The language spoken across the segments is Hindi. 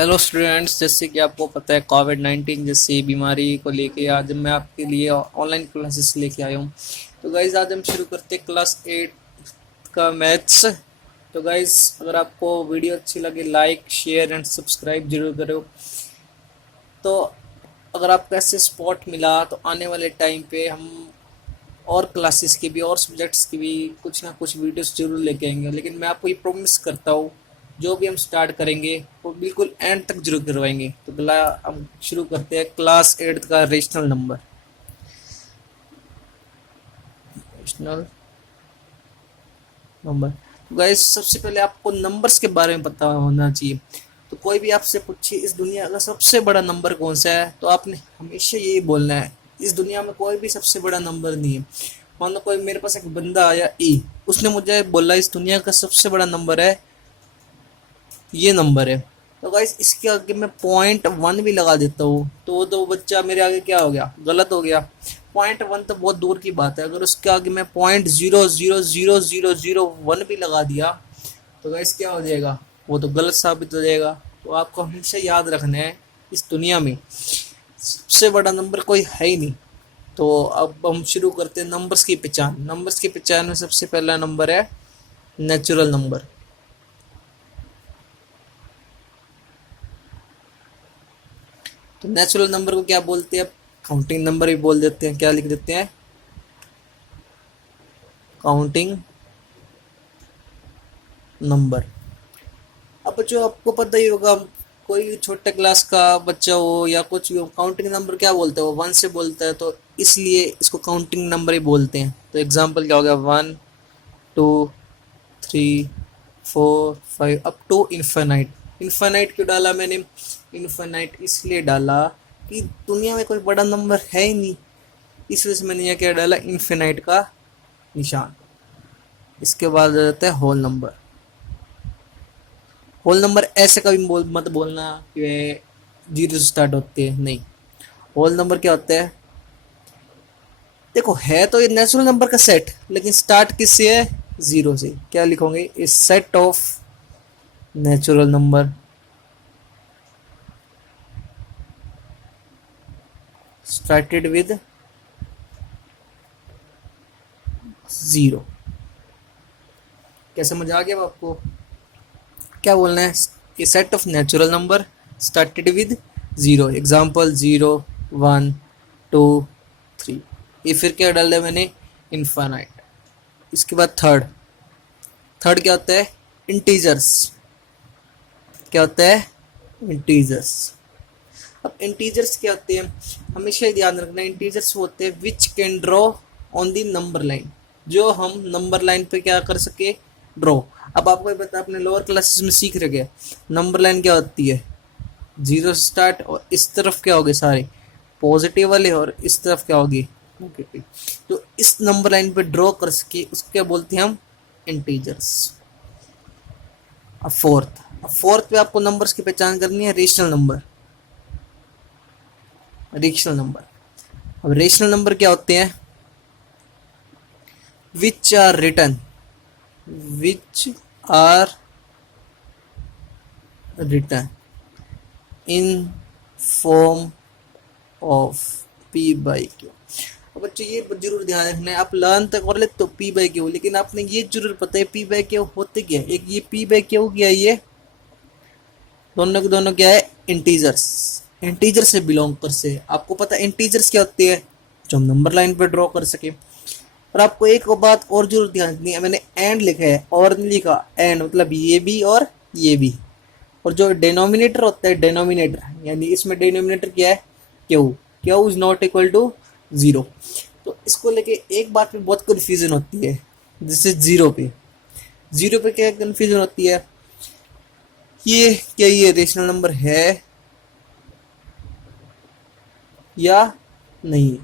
हेलो स्टूडेंट्स, जैसे कि आपको पता है कोविड-19 जैसी बीमारी को लेके आज मैं आपके लिए ऑनलाइन क्लासेस लेके आया हूँ। तो गाइज़ आज हम शुरू करते हैं क्लास 8 का मैथ्स। तो गाइज़ अगर आपको वीडियो अच्छी लगे लाइक शेयर एंड सब्सक्राइब जरूर करो। तो अगर आपको ऐसे स्पॉट मिला तो आने वाले टाइम पे हम और क्लासेस की भी और सब्जेक्ट्स की भी कुछ ना कुछ वीडियोस जरूर लेके आएंगे, लेकिन मैं आपको ये प्रॉमिस करता हूँ जो भी हम स्टार्ट करेंगे वो बिल्कुल एंड तक जरूर करवाएंगे। तो गला हम शुरू करते हैं क्लास 8 का रेशनल नंबर। रेशनल नंबर तो गाइस सबसे पहले आपको नंबर्स के बारे में पता होना चाहिए। तो कोई भी आपसे पूछे इस दुनिया का सबसे बड़ा नंबर कौन सा है, तो आपने हमेशा यही बोलना है इस दुनिया में कोई भी सबसे बड़ा नंबर नहीं है। मान लो कोई मेरे पास एक बंदा आया उसने मुझे बोला इस दुनिया का सबसे बड़ा नंबर है ये नंबर है, तो गाइस इसके आगे मैं 0.1 भी लगा देता हूँ तो वो तो बच्चा मेरे आगे क्या हो गया, गलत हो गया। 0.1 तो बहुत दूर की बात है, अगर उसके आगे मैं 0.0000001 भी लगा दिया तो गाइस क्या हो जाएगा, वो तो गलत साबित हो जाएगा। तो आपको हमेशा याद रखना है इस दुनिया में सबसे बड़ा नंबर कोई है ही नहीं। तो अब हम शुरू करते हैं नंबर्स की पहचान। नंबर्स की पहचान में सबसे पहला नंबर है नेचुरल नंबर। तो नेचुरल नंबर को क्या बोलते हैं, काउंटिंग नंबर भी बोल देते हैं। क्या लिख देते हैं, काउंटिंग नंबर। अब बच्चों आपको पता ही होगा, कोई छोटे क्लास का बच्चा हो या कुछ भी हो, काउंटिंग नंबर क्या बोलता है, वो 1 से बोलता है, तो इसलिए इसको काउंटिंग नंबर ही बोलते हैं। तो एग्जांपल क्या हो गया, 1 2 3 4 5 अप टू इन्फिनाइट। इन्फिनाइट क्यों डाला मैंने, इन्फिनाइट इसलिए डाला कि दुनिया में कोई बड़ा नंबर है ही नहीं, इस वजह से मैंने यह क्या डाला, इन्फिनाइट का निशान। इसके बाद आ जाता है होल नंबर। होल नंबर ऐसे कभी मत बोलना कि जीरो से स्टार्ट होते हैं, नहीं। होल नंबर क्या होता है, देखो है तो ये नेचुरल नंबर का सेट, लेकिन स्टार्ट किससे है, जीरो से। क्या लिखोगे, इस set of natural number started with zero. क्या समझ आ गया आपको, क्या बोलना है, a set of natural number started with zero. Example 0 1 2 3। ये फिर क्या डाल दिया मैंने, इन्फानाइट। इसके बाद थर्ड, थर्ड क्या होता है, इंटीजर्स। क्या होता है, इंटीजर्स। अब इंटीजर्स क्या होते हैं, हमेशा ध्यान रखना, इंटीजर्स होते हैं which can draw on the number line, जो हम नंबर लाइन पे क्या कर सके, ड्रॉ। अब आपको पता है अपने लोअर क्लासेस में सीख रहे, नंबर लाइन क्या होती है, जीरो से स्टार्ट, और इस तरफ क्या होगे सारे पॉजिटिव वाले और इस तरफ क्या होगी नेगेटिव। तो इस नंबर लाइन पे ड्रॉ कर सके उसको क्या बोलते हैं हम, इंटीजर्स। अब फोर्थ पे आपको नंबर्स की पहचान करनी है, रेशनल नंबर। रेशनल नंबर, अब रेशनल नंबर क्या होते हैं, which are written, which are written in form of p by q। अब बच्चे ये जरूर ध्यान रखना है, आप लर्न तक कर ले तो p by q, लेकिन आपने ये जरूर पता है p by q होते क्या है। एक ये p by q क्या है, ये दोनों के दोनों क्या है, इंटीजर्स। इंटीजर से बिलोंग कर से, आपको पता है इंटीजर्स क्या होती है, जो हम नंबर लाइन पे ड्रॉ कर सके। और आपको एक बात और जरूर ध्यान रखनी है, मैंने एंड लिखा है और नहीं लिखा, एंड मतलब ये भी और ये भी। और जो डिनोमिनेटर होता है, डिनोमिनेटर यानी इसमें डिनोमिनेटर क्या है, q. Q is not equal to zero. तो इसको लेके एक बात में बहुत कन्फ्यूजन होती है, जैसे जीरो पे क्या कन्फ्यूजन होती है, ये क्या ये रेशनल नंबर है या नहीं।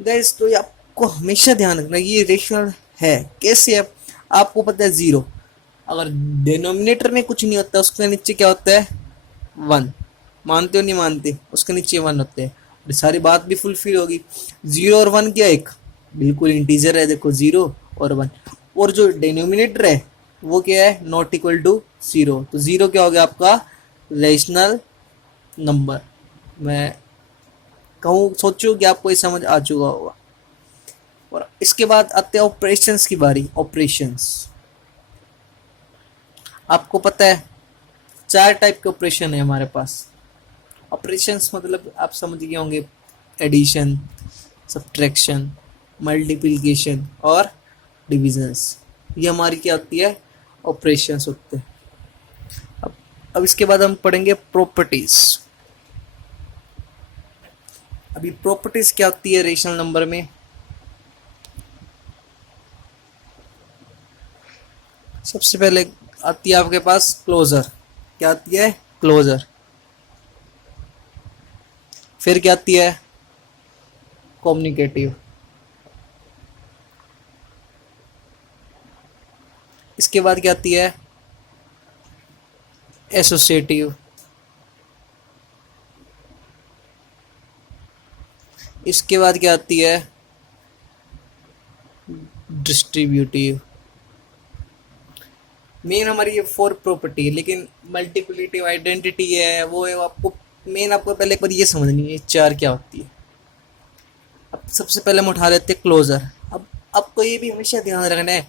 गाइस तो आपको हमेशा ध्यान रखना ये रेशनल है कैसे है। आपको पता है जीरो, अगर डिनोमिनेटर में कुछ नहीं होता उसके नीचे क्या होता है, 1। मानते हो नहीं मानते, उसके नीचे 1 होते हैं, और सारी बात भी फुलफिल होगी। 0 और 1 क्या, एक बिल्कुल इंटीजर है, देखो 0 और 1। और जो डिनोमिनेटर है वो क्या है, नॉट इक्वल टू 0। तो 0 क्या हो गया आपका रेशनल नंबर। मैं कहूँ सोचूं कि आपको ये समझ आ चुका होगा। और इसके बाद आते हैं ऑपरेशंस की बारी। ऑपरेशंस आपको पता है 4 टाइप के ऑपरेशन है हमारे पास। ऑपरेशंस मतलब आप समझ गए होंगे, एडिशन, सब्ट्रैक्शन, मल्टीप्लिकेशन और डिविजन्स। ये हमारी क्या होती है, ऑपरेशंस होते हैं। अब इसके बाद हम पढ़ेंगे प्रॉपर्टीज। अभी प्रॉपर्टीज क्या होती है रेशनल नंबर में। सबसे पहले आती है आपके पास क्लोजर। क्या आती है, क्लोजर। फिर क्या आती है, कम्युनिकेटिव। इसके बाद क्या आती है, एसोसिएटिव। इसके बाद क्या आती है, डिस्ट्रीब्यूटिव। मेन हमारी ये 4 प्रॉपर्टी है, लेकिन मल्टीप्लिकेटिव आइडेंटिटी है वो है आपको मेन, आपको पहले एक बार ये समझनी है 4 क्या होती है। अब सबसे पहले हम उठा लेते हैं क्लोजर। अब आपको ये भी हमेशा ध्यान रखना है,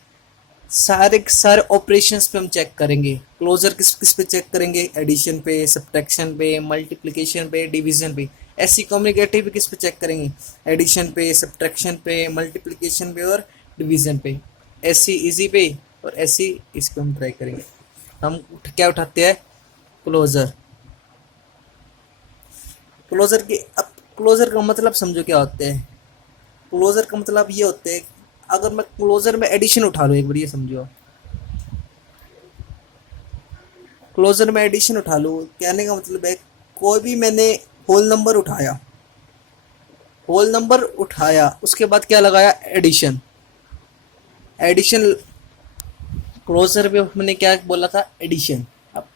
सारे सारे ऑपरेशंस पे हम चेक करेंगे। क्लोजर किस किस पे चेक करेंगे, एडिशन पे, सब्ट्रैक्शन पे, मल्टीप्लिकेशन पे, डिवीजन पे। ऐसी कम्युनिकेटिव भी किस पे चेक करेंगे, एडिशन पे, सब्ट्रैक्शन पे, मल्टीप्लिकेशन पे और डिवीजन पे। ऐसी इजी पे और ऐसी इसको हम ट्राई करेंगे। हम क्या उठाते हैं, क्लोजर। क्लोजर के अब क्लोजर का मतलब समझो क्या होते हैं। क्लोजर का मतलब ये होते हैं, अगर मैं क्लोजर में एडिशन उठा लूँ, एक बार ये समझो, क्लोजर में एडिशन उठा लूँ, कहने का मतलब है कोई भी मैंने होल नंबर उठाया, होल नंबर उठाया, उसके बाद क्या लगाया, एडिशन। एडिशन क्लोजर पे मैंने क्या बोला था, एडिशन। अब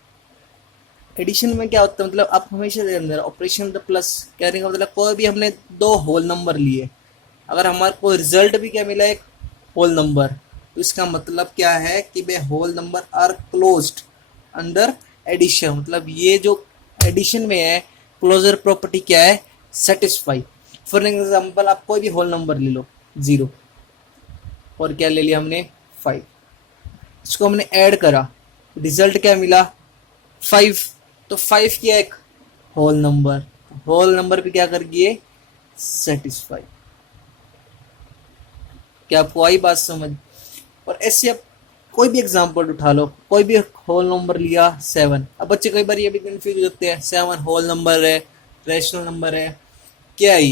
एडिशन में क्या होता है, मतलब आप हमेशा ध्यान देना, ऑपरेशन द प्लस कहने का मतलब कोई भी हमने 2 होल नंबर लिए, अगर हमारे को रिजल्ट भी क्या मिला, एक होल नंबर, तो इसका मतलब क्या है कि वे whole number are closed under addition. मतलब ये जो एडिशन में है, क्लोजर प्रॉपर्टी क्या है, सेटिस्फाई। फॉर एग्जांपल आप कोई भी होल नंबर ले लो, 0 और क्या ले लिया हमने, 5। इसको हमने ऐड करा, रिजल्ट क्या मिला, 5। तो 5 किया एक होल नंबर, होल नंबर पे क्या कर गए, सेटिस्फाई। क्या आपको आई बात समझ। और ऐसे आप कोई भी एग्जांपल उठा लो, कोई भी होल नंबर लिया 7। अब बच्चे कई बार ये भी कंफ्यूज होते हैं, 7 होल नंबर है, रैशनल नंबर है, क्या है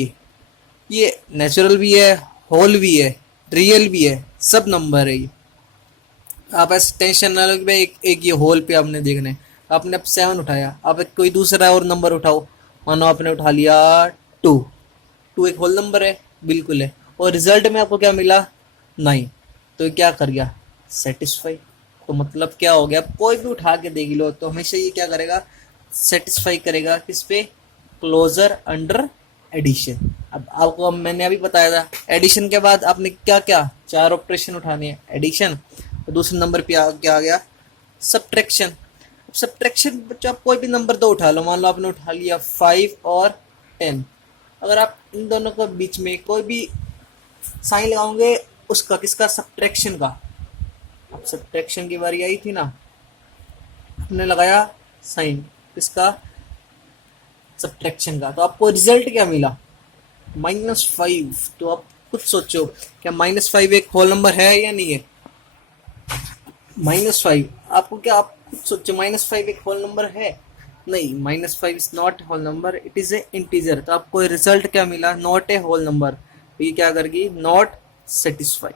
ये नेचुरल भी है, होल भी है, रियल भी है, सब नंबर है ये। आप ऐसे टेंशन ना लो कि भाई एक ये होल पे आपने देखना है। आपने अब 7 उठाया, आप एक कोई दूसरा और नंबर उठाओ, मानो आपने उठा लिया 2। 2 एक होल नंबर है, बिल्कुल है, और रिजल्ट में आपको क्या मिला, 9। तो ये क्या कर गया, सेटिस्फाई। तो मतलब क्या हो गया, कोई भी उठा के देख लो तो हमेशा ये क्या करेगा, सेटिस्फाई करेगा किस पे, क्लोजर अंडर एडिशन। अब आपको मैंने अभी बताया था, एडिशन के बाद आपने क्या क्या 4 ऑपरेशन उठाने हैं, एडिशन, और दूसरे नंबर पे क्या आ गया, सब्ट्रैक्शन। सब्ट्रैक्शन बच्चा आप कोई भी नंबर 2 उठा लो, मान लो आपने उठा लिया 5 और 10। अगर आप इन दोनों के बीच में कोई भी साइन लगाओगे, उसका किसका, सब्ट्रैक्शन का। अब सब्ट्रैक्शन की बारी आई थी ना, हमने लगाया साइन किसका, सब्ट्रैक्शन का, तो आपको रिजल्ट क्या मिला, -5। तो आप खुद सोचो, क्या -5 एक होल नंबर है या नहीं है, -5 आपको क्या, आप खुद सोचो, -5 एक होल नंबर है, नहीं, -5 is not whole number, it is a integer. तो आपको रिजल्ट क्या मिला, नॉट ए होल नंबर। तो ये क्या करेगी, नॉट सेटिस्फाई,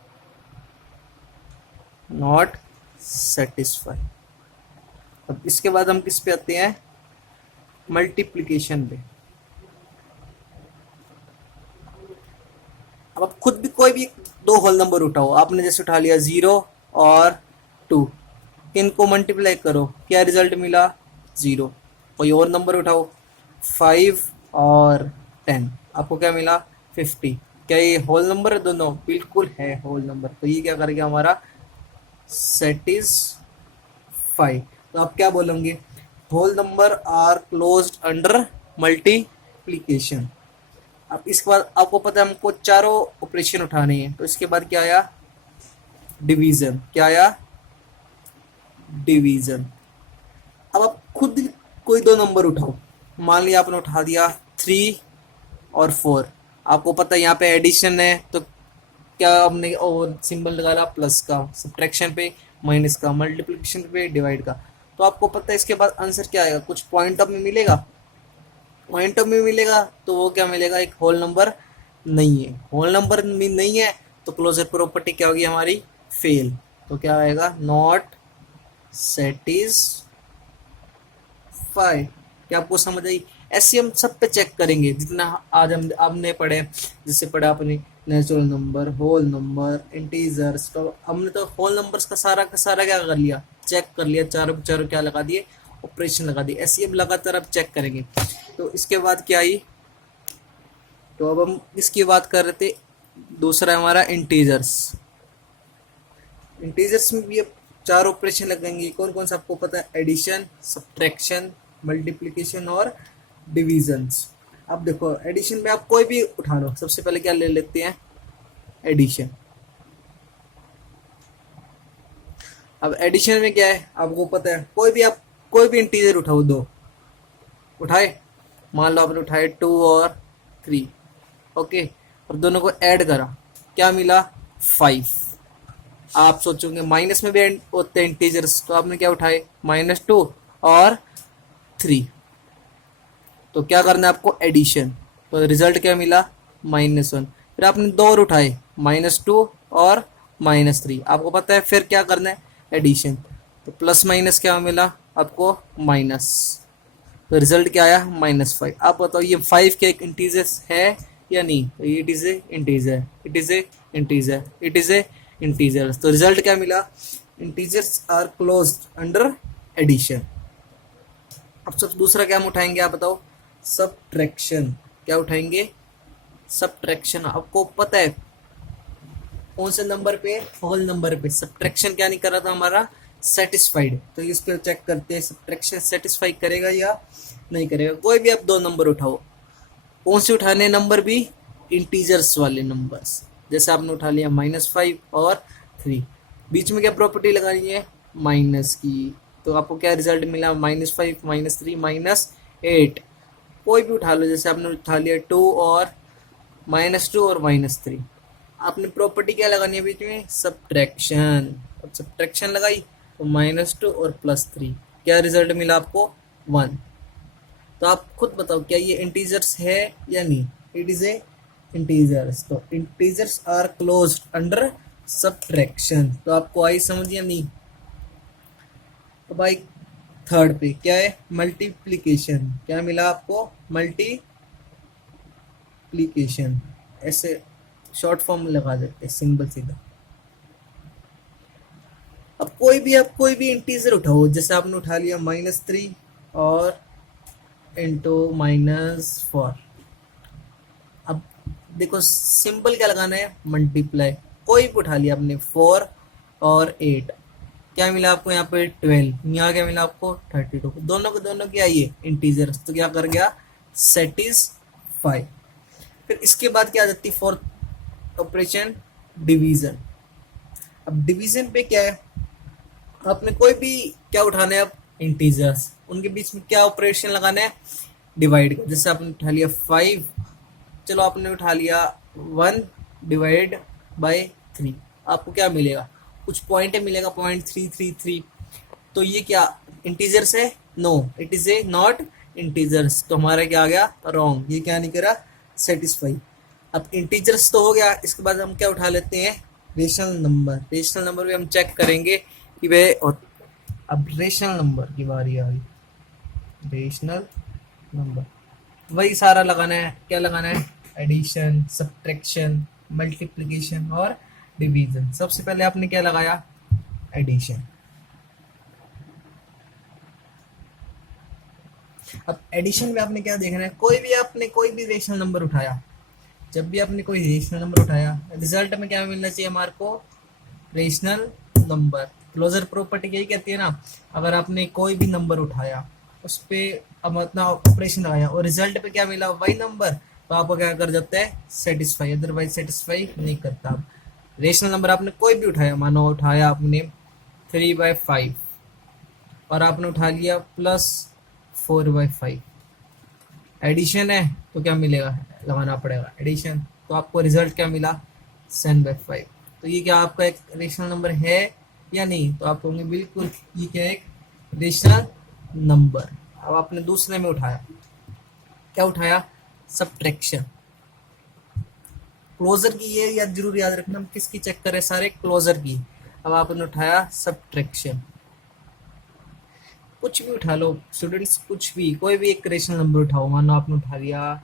नॉट सेटिस्फाई। अब इसके बाद हम किस पे आते हैं, मल्टीप्लिकेशन पे। अब आप खुद भी कोई भी 2 होल नंबर उठाओ, आपने जैसे उठा लिया 0 और 2, इनको मल्टीप्लाई करो, क्या रिजल्ट मिला, 0। कोई और नंबर उठाओ, 5 और 10, आपको क्या मिला, 50। क्या ये होल नंबर है दोनों, बिल्कुल है होल नंबर। तो ये क्या करेगा हमारा, सेटिस्फाई। तो आप क्या बोलेंगे, whole number are closed under multiplication. अब इसके बाद आपको पता है हमको चारों ऑपरेशन उठाने हैं, तो इसके बाद क्या आया, डिवीजन। क्या आया, डिवीजन। अब आप खुद कोई दो नंबर उठाओ, मान लिया आपने उठा दिया 3 और 4, आपको पता है यहाँ पे एडिशन है, तो क्या हमने और सिंबल निकाला प्लस का, सब्ट्रैक्शन पे माइनस का, मल्टीप्लिकेशन पे डिवाइड का, तो आपको पता है इसके बाद आंसर क्या आएगा, कुछ पॉइंट ऑफ में मिलेगा, पॉइंट ऑफ में मिलेगा, तो वो क्या मिलेगा, एक होल नंबर नहीं है। होल नंबर नहीं है तो क्लोजर प्रॉपर्टी क्या होगी हमारी, फेल। तो क्या आएगा, नॉट सेटिस्फाई। क्या आपको समझ आई? ऐसे हम सब पे चेक करेंगे जितना आज हम आपने पढ़े, जिससे पढ़ा अपने natural number, whole number, integers, तो हमने तो होल नंबर्स का सारा क्या कर लिया, चेक कर लिया, चारों चारों क्या लगा दिए, ऑपरेशन लगा दिए। ऐसे हम लगातार अब चेक करेंगे। तो इसके बाद क्या आई, तो अब हम इसकी बात कर रहे थे, दूसरा हमारा इंटीजर्स। इंटीजर्स में भी अब चार ऑपरेशन लगेंगे। कौन कौन सा आपको पता है, एडिशन, सब्ट्रैक्शन, मल्टीप्लिकेशन और डिविजन्स। अब देखो एडिशन में आप कोई भी उठा लो, सबसे पहले क्या ले लेते हैं, एडिशन। अब एडिशन में क्या है आपको पता है, आप कोई भी इंटीजर उठाओ, दो उठाए, मान लो आपने उठाए 2 और 3, ओके, और दोनों को ऐड करा, क्या मिला, 5। आप सोचोगे माइनस में भी होते हैं इंटीजर्स, तो आपने क्या उठाए, -2 और 3, तो क्या करना है आपको, एडिशन, तो रिजल्ट क्या मिला, -1। फिर आपने दो और उठाए, -2 और -3, आपको पता है फिर क्या करना है, एडिशन, तो प्लस माइनस क्या मिला आपको, माइनस, तो रिजल्ट क्या आया, -5। आप बताओ ये 5 के एक इंटीजर है या नहीं, तो it is a integer, it is a integer, it is a integer, तो रिजल्ट क्या मिला, integers are closed under addition. अब सब दूसरा क्या हम उठाएंगे, आप बताओ, सब्ट्रैक्शन। क्या उठाएंगे, सब्ट्रैक्शन। आपको पता है कौन से नंबर पे, होल नंबर पे सब्ट्रैक्शन क्या नहीं कर रहा था हमारा, सेटिस्फाइड, तो इस पे चेक करते हैं सब्ट्रैक्शन सेटिस्फाई करेगा या नहीं करेगा। कोई भी आप दो नंबर उठाओ, कौन से उठाने नंबर भी, इंटीजर्स वाले नंबर्स, जैसे आपने उठा लिया -5 और 3, बीच में क्या प्रॉपर्टी लगानी है, माइनस की, तो आपको क्या रिजल्ट मिला, -5, -3, -8। कोई भी उठा लो, जैसे आपने उठा लिया 2 और -2 और -3, आपने प्रॉपर्टी क्या लगानी है बीच में, सब्ट्रैक्शन। अब सब्ट्रैक्शन लगाई तो -2 और +3, क्या रिजल्ट मिला आपको, 1। तो आप खुद बताओ क्या ये इंटीजर्स है या नहीं, इट इज ए इंटीजर्स। तो integers are closed under subtraction. तो आपको आई समझ या नहीं। तो भाई थर्ड पे क्या है, मल्टीप्लिकेशन। क्या मिला आपको, मल्टीप्लिकेशन, ऐसे शॉर्ट फॉर्म लगा देते हैं, सिंबल सीधा। अब आप कोई भी इंटीजर उठाओ, जैसे आपने उठा लिया -3 और इंटू -4। अब देखो सिंपल क्या लगाना है, मल्टीप्लाई। कोई भी उठा लिया आपने 4 और 8, क्या मिला आपको यहाँ पे 12, यहाँ क्या मिला आपको 32। दोनों के दोनों क्या ये इंटीजर, तो क्या कर गया, सेटिस्फाई। फिर इसके बाद क्या आ जाती है फोर्थ ऑपरेशन, डिवीजन। अब डिवीजन पे क्या है, आपने कोई भी क्या उठाना है, अब इंटीजर्स, उनके बीच में क्या ऑपरेशन लगाना है, डिवाइड। जैसे आपने उठा लिया 5, चलो आपने उठा लिया 1 डिवाइड बाय 3, आपको क्या मिलेगा, कुछ पॉइंट मिलेगा, 0.333। तो ये क्या इंटीजर्स है, no, it is a not integers, तो हमारा क्या आ गया, रॉन्ग, ये क्या नहीं करा, सेटिस्फाई। अब इंटीजर्स तो हो गया, इसके बाद हम क्या उठा लेते हैं, रेशनल नंबर। रेशनल नंबर भी हम चेक करेंगे कि वे, अब रेशनल नंबर की बारी आ गई। रेशनल नंबर वही सारा लगाना है, क्या लगाना है, एडिशन, सब्ट्रैक्शन, मल्टीप्लिकेशन और डिवीजन। सबसे पहले आपने क्या लगाया, एडिशन। अब एडिशन में आपने क्या देखना है, आपने कोई भी रेशनल नंबर उठाया, जब भी आपने कोई रेशनल नंबर उठाया, रिजल्ट में क्या मिलना चाहिए हमारे को, रेशनल नंबर। क्लोजर प्रॉपर्टी यही कहती है ना, अगर आपने कोई भी नंबर उठाया, उस पर अब अपना ऑपरेशन आया और रिजल्ट पे क्या मिला, वाई नंबर, तो आपको क्या कर जाता है, सेटिस्फाई, अदरवाइज सेटिस्फाई नहीं करता। रेशनल नंबर आपने कोई भी उठाया, मानो उठाया आपने 3/5 और आपने उठा लिया +4/5, एडिशन है तो क्या मिलेगा, लगाना पड़ेगा एडिशन, तो आपको रिजल्ट क्या मिला, 7/5। तो ये क्या आपका एक रेशनल नंबर है या नहीं, तो आप कहोगे बिल्कुल ये क्या एक रेशनल नंबर। अब आपने दूसरे में उठाया, क्या उठाया, सब्ट्रैक्शन। क्लोजर की ये याद जरूर याद रखना, हम किसकी चेक करें, सारे क्लोजर की। अब आपने उठाया सब्ट्रैक्शन, कुछ भी उठा लो स्टूडेंट्स, कुछ भी कोई भी एक रेशनल नंबर उठाओ, मानो आपने उठा लिया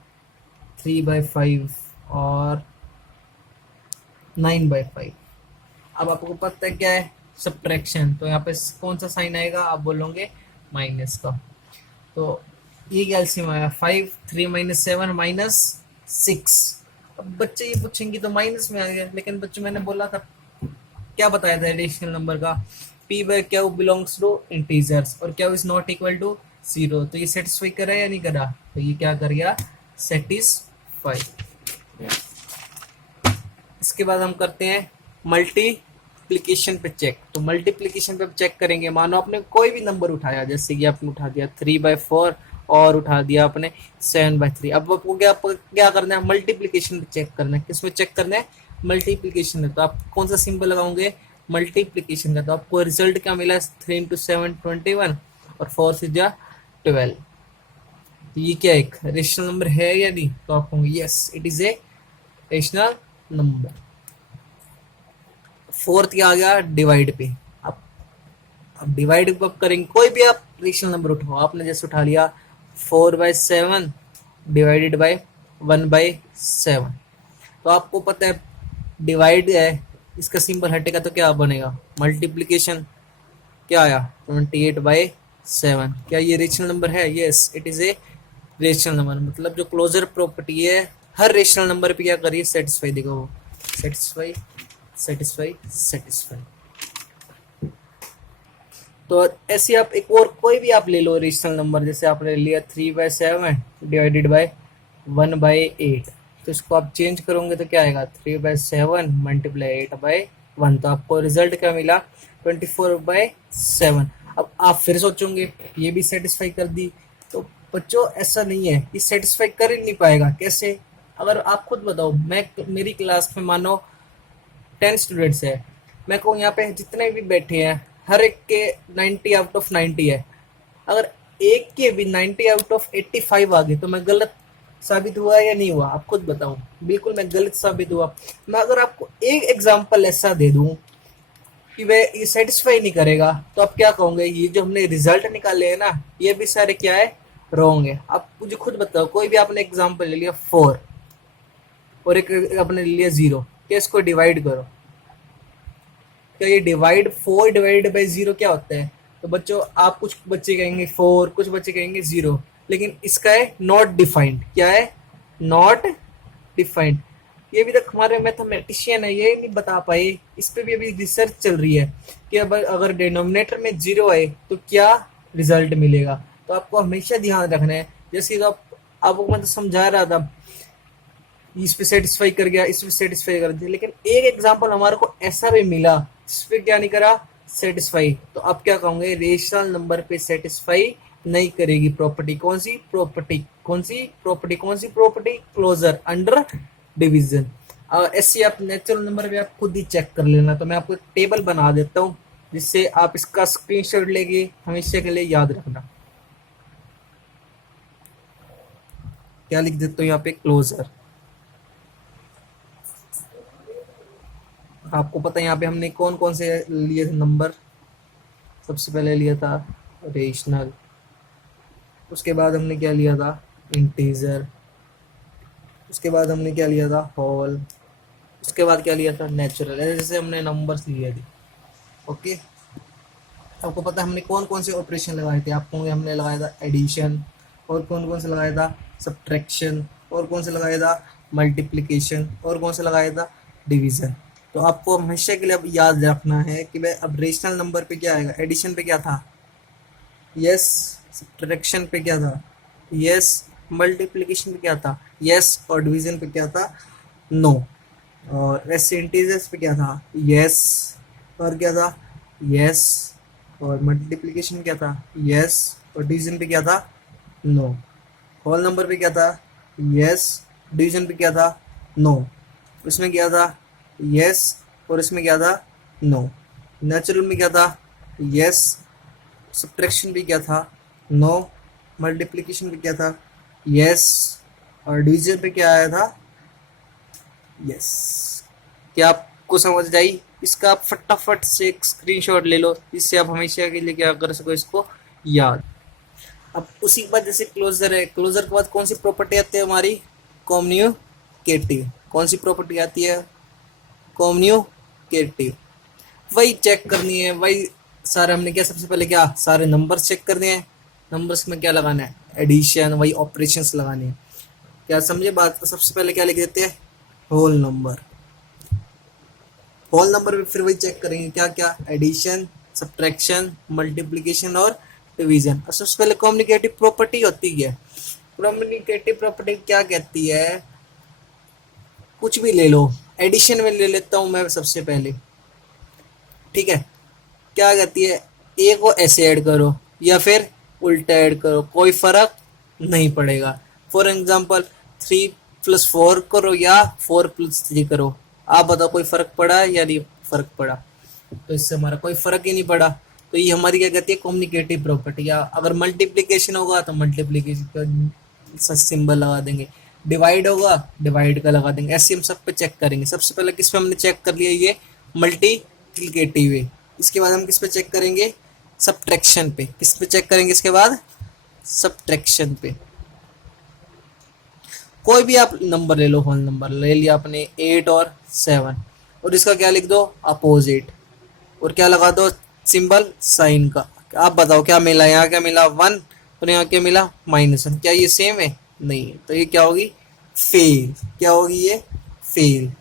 3/5 और 9/5। अब आपको पता है क्या है, सब्ट्रैक्शन, तो यहाँ पे कौन सा साइन आएगा, आप बोलोगे माइनस का। तो ये क्या एलसीएम आया, 5, 3 - 7 -6। अब बच्चे ये पूछेंगे तो माइनस में आ गया, लेकिन बच्चों मैंने बोला था, क्या बताया था एडिशनल नंबर का, p/q बिलोंग्स टू इंटीजर्स और q is not equal to 0। तो ये सेटिस्फाई करा या नहीं करा, तो ये क्या कर गया, सेटिस्फाई। इसके बाद हम करते हैं मल्टीप्लिकेशन पे चेक। तो मल्टीप्लिकेशन पे चेक करेंगे, मानो आपने कोई भी नंबर उठाया, जैसे कि आपने उठा दिया 3/4 और उठा दिया आपने 7/3। अब आपको क्या करना है, मल्टीप्लिकेशन पे चेक करना है। किसमें चेक करना है, मल्टीप्लिकेशन है। तो आप कौन सा सिंबल लगाओगे, मल्टीप्लिकेशन का। तो आपको रिजल्ट क्या मिला, 3 × 7 21 और 4 से 12। तो ये क्या एक रेशनल नंबर है या नहीं, तो आप कहोगे yes it is a rational number. Fourth क्या आ गया, डिवाइड पे। अब डिवाइड कब करेंगे, कोई भी आप रेशनल नंबर उठाओ, आपने जैसे उठा लिया 4/7 डिवाइडेड बाय 1/7। तो आपको पता है डिवाइड है, इसका सिंबल हटेगा तो क्या बनेगा, मल्टीप्लिकेशन। क्या आया, 28/7। क्या ये रेशनल नंबर है, yes it is a rational number. मतलब जो क्लोजर प्रॉपर्टी है, हर रेशनल नंबर पे क्या करिए, सेटिस्फाई देगा वो, सेटिस्फाई सेटिस्फाई सेटिस्फाई। तो ऐसे आप एक और कोई भी आप ले लो रेशनल नंबर, जैसे आपने लिया 3/7 डिवाइडेड बाय 1/8। तो इसको आप चेंज करोगे तो क्या आएगा, 3/7 × 8/1। तो आपको रिजल्ट क्या मिला, 24/7। अब आप फिर सोचोगे ये भी सेटिस्फाई कर दी, तो बच्चों ऐसा नहीं है, ये सेटिस्फाई कर ही नहीं पाएगा। कैसे, अगर आप खुद बताओ, मैं मेरी क्लास में मानो 10 स्टूडेंट्स है, मैं कहूँ यहाँ पे जितने भी बैठे हैं हर एक के 90/90 है, अगर एक के भी 90/85 आ गए तो मैं गलत साबित हुआ या नहीं हुआ, आप खुद बताओ। बिल्कुल मैं गलत साबित हुआ। मैं अगर आपको एक एग्जांपल ऐसा दे दूं कि वह ये सेटिस्फाई नहीं करेगा, तो आप क्या कहोगे, ये जो हमने रिजल्ट निकाले हैं ना, ये भी सारे क्या है, रॉन्ग है। आप मुझे खुद बताओ, कोई भी आपने एग्जाम्पल ले लिया 4 और एक आपने ले लिया 0, क्या इसको डिवाइड करो, क्या ये डिवाइड 4 डिवाइडेड बाई 0 क्या होता है, तो बच्चों आप कुछ बच्चे कहेंगे 4, कुछ बच्चे कहेंगे 0, लेकिन इसका है नॉट डिफाइंड। क्या है, नॉट डिफाइंड। ये भी तक हमारे मैथमेटिशियन है ये नहीं बता पाए, इस पे भी अभी रिसर्च चल रही है कि अब अगर डिनोमिनेटर में 0 आए तो क्या रिजल्ट मिलेगा। तो आपको हमेशा ध्यान रखना है, जैसे तो आपको मैं तो समझा रहा था, इस पे सेटिस्फाई कर गया, इस पे सेटिस्फाई कर दिया, लेकिन एक एग्जांपल हमारे को ऐसा भी मिला जिस पे क्या नहीं करा, सेटिस्फाई। तो आप क्या कहोगे, रेशनल नंबर पे सेटिस्फाई नहीं करेगी प्रॉपर्टी। कौन सी प्रॉपर्टी, कौन सी प्रॉपर्टी, कौन सी प्रॉपर्टी, क्लोजर अंडर डिवीजन। ऐसे आप नेचुरल नंबर पे आप खुद ही चेक कर लेना। तो मैं आपको एक टेबल बना देता हूँ जिससे आप इसका स्क्रीनशॉट लेके हमेशा के लिए याद रखना। क्या लिख देता हूँ यहाँ पे, क्लोजर। आपको पता है यहाँ पे हमने कौन कौन से लिए थे नंबर, सबसे पहले लिया था रेशनल, उसके बाद हमने क्या लिया था, इंटीजर, उसके बाद हमने क्या लिया था, होल, उसके बाद क्या लिया था, नेचुरल। ऐसे हमने नंबर्स लिए थे। ओके, आपको पता है हमने कौन कौन से ऑपरेशन लगाए थे, आपको हमने लगाया था एडिशन, और कौन कौन से लगाया था, सब्ट्रैक्शन, और कौन से लगाया था, मल्टीप्लिकेशन, और कौन से लगाया था, डिवीजन। तो आपको हमेशा के लिए अब याद रखना है कि भाई अब रेशनल नंबर पे क्या आएगा, एडिशन पे क्या था, यस सब्ट्रैक्शन पे क्या था, यस। मल्टीप्लिकेशन पे क्या था, यस। और डिवीजन पे क्या था, नो। और ऐसे इंटीजर्स पे क्या था, यस। और क्या था, यस। और मल्टीप्लिकेशन क्या था, यस। और डिवीजन पे क्या था, नो। होल नंबर पे क्या था, यस। डिवीजन पे क्या था, नो। उसमें क्या था, यस। और इसमें क्या था, नो। नेचुरल में क्या था, यस। सब्ट्रैक्शन भी क्या था, नो। मल्टीप्लिकेशन भी क्या था, यस। और डिवीजन पे क्या आया था, यस। क्या आपको समझ आई? इसका आप फटाफट से एक स्क्रीनशॉट ले लो, इससे आप हमेशा के लिए क्या कर सको, इसको याद। अब उसी के बाद जैसे क्लोजर है, क्लोजर के बाद कौन सी प्रॉपर्टी आती है हमारी, कम्युनिकेटिव। कौन सी प्रॉपर्टी आती है, कम्युनिकेटिव। वही चेक करनी है, वही सारे हमने क्या सबसे पहले क्या सारे नंबर्स चेक करने हैं। नंबर्स में क्या लगाना है, एडिशन, वही ऑपरेशंस लगाने हैं। क्या समझे बात? सबसे पहले क्या लिख देते हैं, होल नंबर। होल नंबर में फिर वही चेक करेंगे क्या क्या, एडिशन, सब्ट्रैक्शन, मल्टीप्लिकेशन और डिवीजन। और सबसे पहले कम्युनिकेटिव प्रॉपर्टी होती है। कम्युनिकेटिव प्रॉपर्टी क्या कहती है, कुछ भी ले लो। एडिशन में ले लेता हूं मैं सबसे पहले, ठीक है। क्या कहती है, ए को ऐसे ऐड करो या फिर उल्टा ऐड करो, कोई फर्क नहीं पड़ेगा। फॉर एग्जाम्पल 3+4 करो या 4+3 करो, आप बताओ कोई फर्क पड़ा या नहीं फर्क पड़ा? तो इससे हमारा कोई फर्क ही नहीं पड़ा। तो ये हमारी क्या कहती है, कम्युनिकेटिव प्रॉपर्टी। या अगर मल्टीप्लीकेशन होगा तो मल्टीप्लीकेशन का सिंबल लगा देंगे, डिवाइड होगा डिवाइड का लगा देंगे। ऐसे हम सब पे चेक करेंगे। सबसे पहले किस पे हमने चेक कर लिया, ये मल्टीप्लिकेटिव है। इसके बाद हम किस पे चेक करेंगे, सब्ट्रैक्शन पे। किस पे चेक करेंगे इसके बाद, सब्ट्रैक्शन पे। कोई भी आप नंबर ले लो, होल नंबर ले लिया आपने 8 और 7, और इसका क्या लिख दो, अपोजिट। और क्या लगा दो, सिंबल साइन का। आप बताओ क्या मिला, यहाँ क्या मिला 1 और यहाँ क्या मिला -1। क्या ये सेम है? नहीं है। तो ये क्या होगी, फेल। क्या होगी ये, फेल।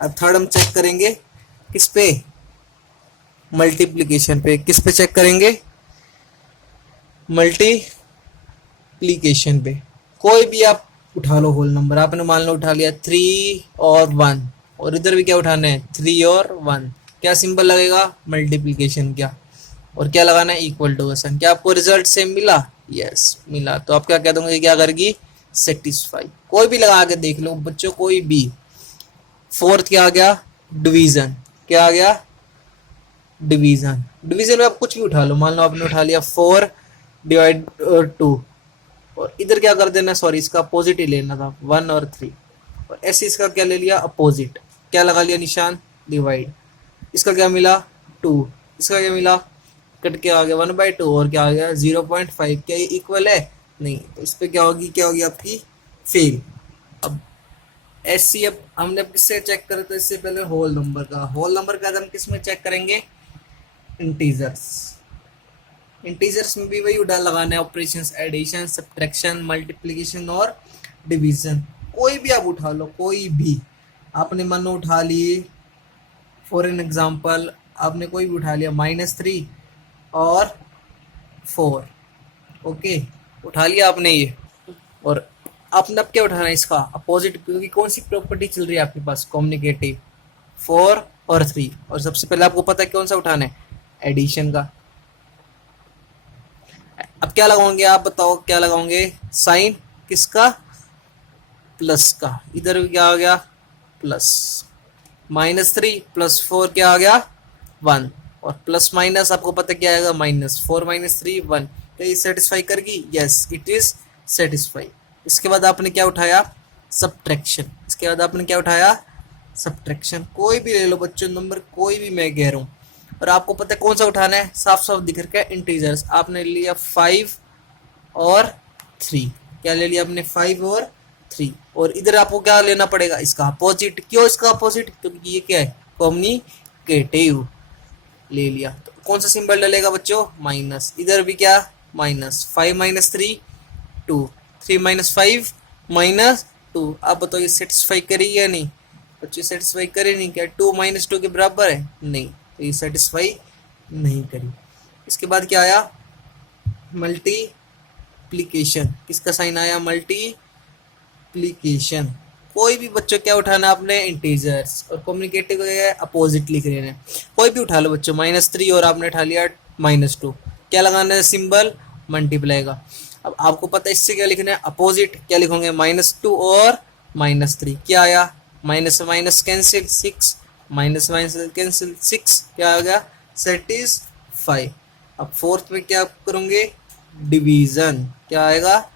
अब थर्ड हम चेक करेंगे किस पे, मल्टीप्लिकेशन पे। किस पे चेक करेंगे, मल्टीप्लिकेशन पे। कोई भी आप उठा लो होल नंबर, आपने मान लो उठा लिया 3 और 1, और इधर भी क्या उठाना है 3 और 1। क्या सिंबल लगेगा, मल्टीप्लिकेशन। क्या और क्या लगाना है, इक्वल टू का साइन। क्या आपको रिजल्ट सेम मिला, यस मिला। तो आप क्या कह दोगे, क्या करेगी, सेटिस्फाई। कोई भी लगा के देख लो बच्चों, कोई भी। फोर्थ क्या आ गया, डिवीजन। क्या आ गया, डिवीजन। डिवीजन में आप कुछ भी उठा लो, मान लो आपने उठा लिया 4/2, और इधर क्या कर देना, सॉरी इसका अपोजिट ही लेना था 1 और 3, और ऐसे इसका क्या ले लिया, अपोजिट। क्या लगा लिया निशान, डिवाइड। इसका क्या मिला 2, इसका क्या मिला, कट के आ गया 1/2, और क्या आ गया 0.5। क्या ये इक्वल है, नहीं। तो इस पे क्या होगी, क्या होगी आपकी, फेल। अब ऐसी अब हमने अब किससे चेक करा, तो इससे पहले होल नंबर का। होल नंबर का हम किस में चेक करेंगे, इंटीजर्स। इंटीजर्स में भी वही उड़ा लगाना है, ऑपरेशंस, एडिशन, सब्ट्रैक्शन, मल्टीप्लिकेशन और डिवीजन। कोई भी आप उठा लो, कोई भी आपने मन उठा लिए। फॉर एन एग्जांपल आपने कोई भी उठा लिया -3 और 4, ओके उठा लिया आपने ये। और आपने अब क्या उठाना है, इसका अपोजिट, क्योंकि कौन सी प्रॉपर्टी चल रही है आपके पास, कम्युनिकेटिव, 4 और 3। और सबसे पहले आपको पता है कौन सा उठाना है, एडिशन का। अब क्या लगाओगे आप बताओ, क्या लगाओगे, साइन किसका, प्लस का। इधर क्या आ गया, प्लस। -3 + 4 क्या आ गया, 1। और प्लस माइनस आपको पता क्या आएगा, -4 - 3 1। क्या ये सेटिस्फाई करेगी, यस इट इज सेटिस्फाई। इसके बाद आपने क्या उठाया, सब्ट्रैक्शन। इसके बाद आपने क्या उठाया, सब्ट्रैक्शन। कोई भी ले लो बच्चों नंबर, कोई भी मैं कह रहा हूँ। और आपको पता है कौन सा उठाना है, साफ साफ दिख रहा है, इंटीजर्स। आपने लिया 5 और 3। क्या ले लिया आपने, 5 और 3। और इधर आपको क्या लेना पड़ेगा, इसका अपोजिट। क्यों इसका अपोजिट, क्योंकि ये क्या है, कम्युनिकेटिव। ले लिया तो कौन सा सिंबल डलेगा बच्चों, माइनस। इधर भी क्या, -5 - 3 2, 3 - 5 -2। आप बताओ ये सेटिस्फाई करेगी या नहीं बच्चों, सेटिस्फाई करे नहीं। क्या 2 - 2 के बराबर है, नहीं। तो ये सेटिस्फाई नहीं करी। इसके बाद क्या आया, मल्टीप्लीकेशन, किसका साइन आया, मल्टीप्लीकेशन। कोई भी बच्चों क्या उठाना आपने, इंटीजर्स, और कम्युनिकेटिव अपोजिट लिख रहे हैं। कोई भी उठा लो बच्चों, -3 और आपने उठा लिया -2, क्या लगाना है सिंबल, मल्टीप्लाई का। अब आपको पता है इससे क्या लिखना है, अपोजिट, क्या लिखोगे, -2 और -3, क्या आया, minus minus cancel 6, minus minus cancel 6, क्या आ गया, सेटिस्फाई। अब फोर्थ में क्या करोगे, डिवीजन, क्या आएगा,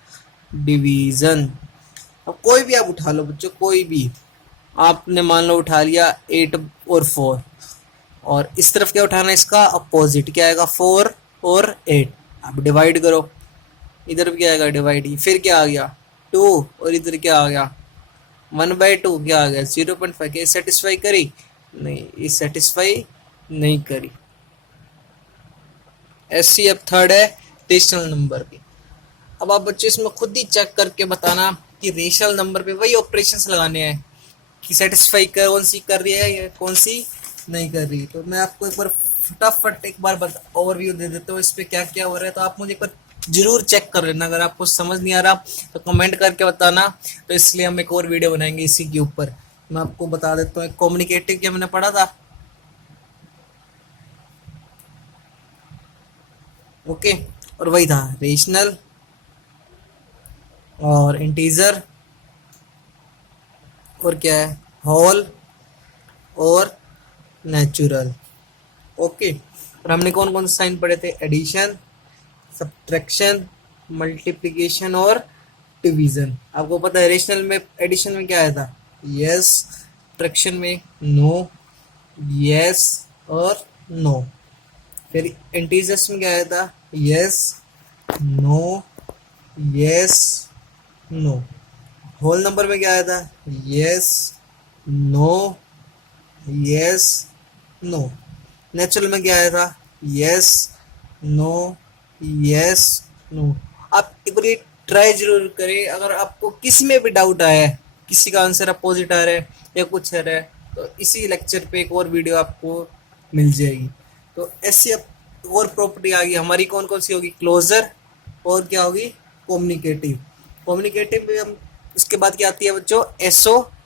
डिवीजन। अब कोई भी आप उठा लो बच्चों, कोई भी आपने मान लो उठा लिया 8 और 4, और इस तरफ क्या उठाना है, इसका अपोजिट, क्या आएगा, 4 और 8। आप डिवाइड करो, इधर भी क्या आएगा, डिवाइड, फिर क्या आ गया 2, और इधर क्या आ गया 1/2, क्या आ गया 0.5। क्या सेटिस्फाई करी, नहीं, ये सेटिस्फाई नहीं करी। ऐसी अब थर्ड है रेशनल नंबर की। अब आप बच्चे इसमें खुद ही चेक करके बताना कि रेशनल नंबर पे वही ऑपरेशंस लगाने हैं कि सेटिस्फाई कौन सी कर रही है या कौन सी नहीं कर रही। तो मैं आपको एक बार फटाफट एक बार ओवरव्यू दे देता हूँ इस पे क्या क्या हो रहा है। तो आप मुझे एक बार जरूर चेक कर लेना, अगर आपको समझ नहीं आ रहा तो कमेंट करके बताना। तो इसलिए हम एक और वीडियो बनाएंगे इसी के ऊपर। मैं आपको बता देता हूँ, कम्युनिकेटिव क्या मैंने पढ़ा था, ओके, और वही था रेशनल और इंटीजर और क्या है, होल और नेचुरल, ओके। और हमने कौन कौन से साइन पढ़े थे, एडिशन, सब्ट्रैक्शन, मल्टीप्लिकेशन और डिवीजन। आपको पता है रेशनल में एडिशन में क्या आया था, यस, सब्ट्रैक्शन में नो, यस और नो। फिर इंटीजर्स में क्या आया था, yes, no, yes, no. Whole number में क्या आया था, yes, no, yes, no. Natural में क्या आया था, यस, नो, यस, नो। आप एक बार ये ट्राई जरूर करें। अगर आपको किसी में भी डाउट आया है, किसी का आंसर अपोजिट आ रहा है या कुछ आ रहा है, तो इसी लेक्चर पे एक और वीडियो आपको मिल जाएगी। तो ऐसी अब और प्रॉपर्टी आ गई हमारी, कौन कौन सी होगी, क्लोजर और क्या होगी, कम्युनिकेटिव। कम्युनिकेटिव में हम उसके बाद क्या आती है बच्चों, एसोसिएटिव।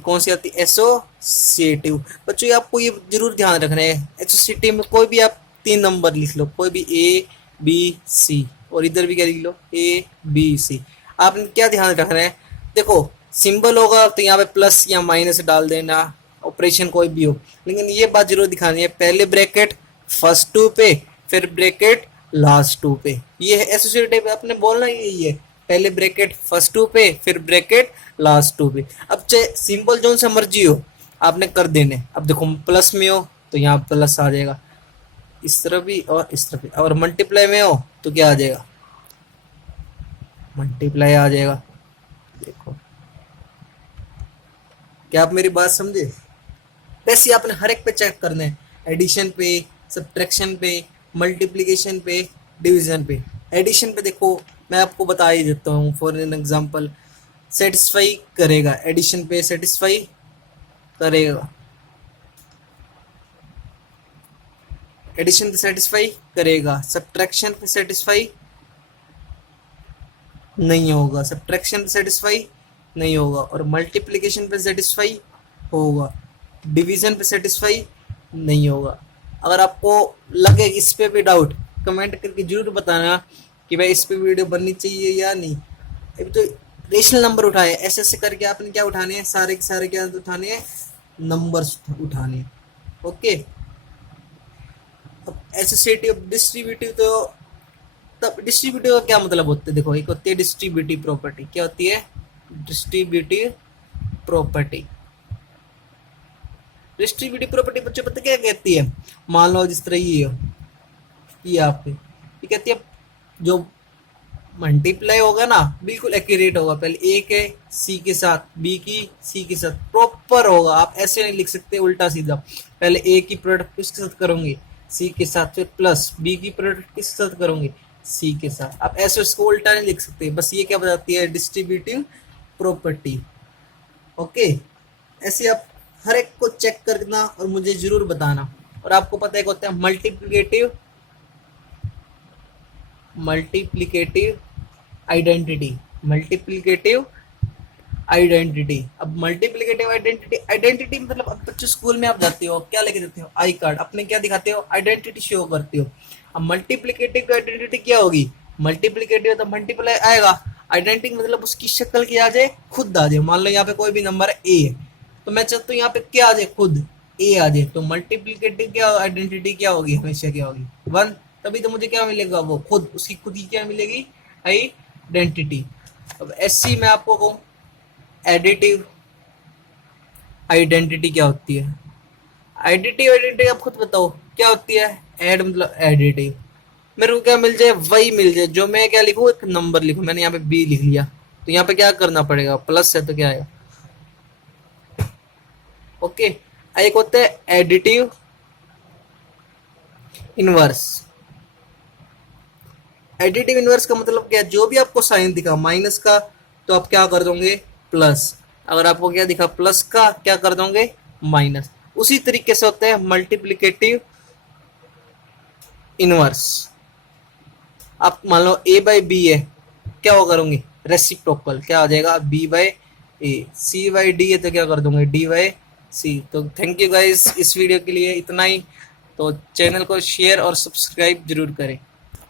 कौन सी आती है, एसोसिएटिव। बच्चों ये आपको ये जरूर ध्यान रखना है, एसोसिएटिव में कोई भी आप 3 नंबर लिख लो, कोई भी ए बी सी, और इधर भी क्या लिख लो, ए बी सी। आपने क्या ध्यान रखना है, देखो सिंबल होगा तो यहाँ पे प्लस या माइनस डाल देना, ऑपरेशन कोई भी हो, लेकिन ये बात जरूर दिखानी है, पहले ब्रैकेट फर्स्ट टू पे, फिर ब्रैकेट लास्ट टू पे। ये है एसोसिएटिव, आपने बोलना यही है, पहले ब्रैकेट फर्स्ट टू पे, फिर ब्रैकेट लास्ट टू पे। अब चाहे सिंबल जो सा मर्जी हो आपने कर देने। अब देखो प्लस में हो तो यहाँ प्लस आ जाएगा, इस तरफ भी और इस तरफ भी। और मल्टीप्लाई में हो तो क्या आ जाएगा, मल्टीप्लाई आ जाएगा। देखो क्या आप मेरी बात समझे। वैसे आपने हर एक पे चेक करना है, एडिशन पे, सब्ट्रैक्शन पे, मल्टीप्लिकेशन पे, डिवीजन पे। एडिशन पे देखो मैं आपको बता ही देता हूँ, फॉर एन एग्जांपल सेटिस्फाई करेगा, एडिशन पे सेटिस्फाई करेगा, एडिशन पे सेटिस्फाई करेगा, सब्ट्रैक्शन पे सेटिस्फाई नहीं होगा, सब्ट्रैक्शन पे सेटिस्फाई नहीं होगा, और मल्टीप्लिकेशन पे सेटिस्फाई होगा, डिवीजन पे सेटिस्फाई नहीं होगा। अगर आपको लगे इस पे भी डाउट, कमेंट करके जरूर बताना कि भाई इस पे वीडियो बननी चाहिए या नहीं। अभी तो रेशनल नंबर उठाए, ऐसे ऐसे करके आपने क्या उठाने हैं, सारे के सारे क्या उठाने हैं, नंबर्स उठाने हैं, ओके। अब एसोसिएटिव, डिस्ट्रीब्यूटिव, तो तब डिस्ट्रीब्यूटिव का क्या मतलब होता है, देखो एक होती है डिस्ट्रीब्यूटिव प्रॉपर्टी, क्या होती है, डिस्ट्रीब्यूटिव प्रॉपर्टी। डिस्ट्रीब्यूटिव प्रॉपर्टी बच्चे पता क्या कहती है, मान लो जिस तरह ये आपके ये कहती है जो मल्टीप्लाई होगा ना बिल्कुल एक्यूरेट होगा, पहले ए के सी के साथ, बी की सी के साथ, प्रॉपर होगा। आप ऐसे नहीं लिख सकते उल्टा सीधा, पहले ए की प्रोडक्ट किसके साथ करोगे, सी के साथ, फिर प्लस बी की प्रोडक्ट किसके साथ करोगे, सी के साथ। आप ऐसे इसको उल्टा नहीं लिख सकते। बस ये क्या बताती है, डिस्ट्रीब्यूटिव प्रॉपर्टी, ओके। ऐसे आप हर एक को चेक करना और मुझे जरूर बताना। और आपको पता है होता है multiplicative multiplicative identity, multiplicative identity. अब मल्टीप्लिकेटिव आइडेंटिटी, आइडेंटिटी मतलब अब बच्चों स्कूल में आप जाते हो क्या लेके जाते हो, आई कार्ड, अपने क्या दिखाते हो, आइडेंटिटी शो करते हो। अब मल्टीप्लिकेटिव आइडेंटिटी क्या होगी, मल्टीप्लिकेटिव तो मल्टीप्लाई आएगा, आइडेंटिटी मतलब उसकी शक्ल क्या आ जाए, खुद आ जाए। मान लो यहाँ पे कोई भी नंबर ए है तो मैं चाहता हूँ यहाँ पे क्या आ जाए, खुद ए आ जाए। तो मल्टीप्लिकेटिव क्या आइडेंटिटी क्या होगी, हमेशा क्या होगी, वन। तभी तो मुझे क्या मिलेगा, वो खुद, उसकी खुद ही क्या मिलेगी, आइडेंटिटी। अब एससी मैं आपको कहूँ एडिटिव आइडेंटिटी क्या होती है, एडिटिव आइडेंटिटी आप खुद बताओ क्या होती है, एड मतलब एडिटिव। मेरे को क्या मिल जाए, वही मिल जाए जो मैं क्या लिखूँ, एक नंबर लिखूँ, मैंने यहाँ पे बी लिख लिया तो यहाँ पे क्या करना पड़ेगा, प्लस है तो क्या आएगा, ओके। एक होता है एडिटिव इनवर्स, एडिटिव इनवर्स का मतलब क्या है, जो भी आपको साइन दिखा माइनस का तो आप क्या कर दोगे, प्लस। अगर आपको क्या दिखा प्लस का, क्या कर दोगे, माइनस। उसी तरीके से होता है मल्टीप्लिकेटिव इनवर्स। आप मान लो ए बाई बी है, क्या वो करोगे, रेसिप्रोकल, क्या आ जाएगा, b by a. C by d है तो क्या कर दोगे, डी बाई सी। तो थैंक यू गाइस, इस वीडियो के लिए इतना ही। तो चैनल को शेयर और सब्सक्राइब जरूर करें।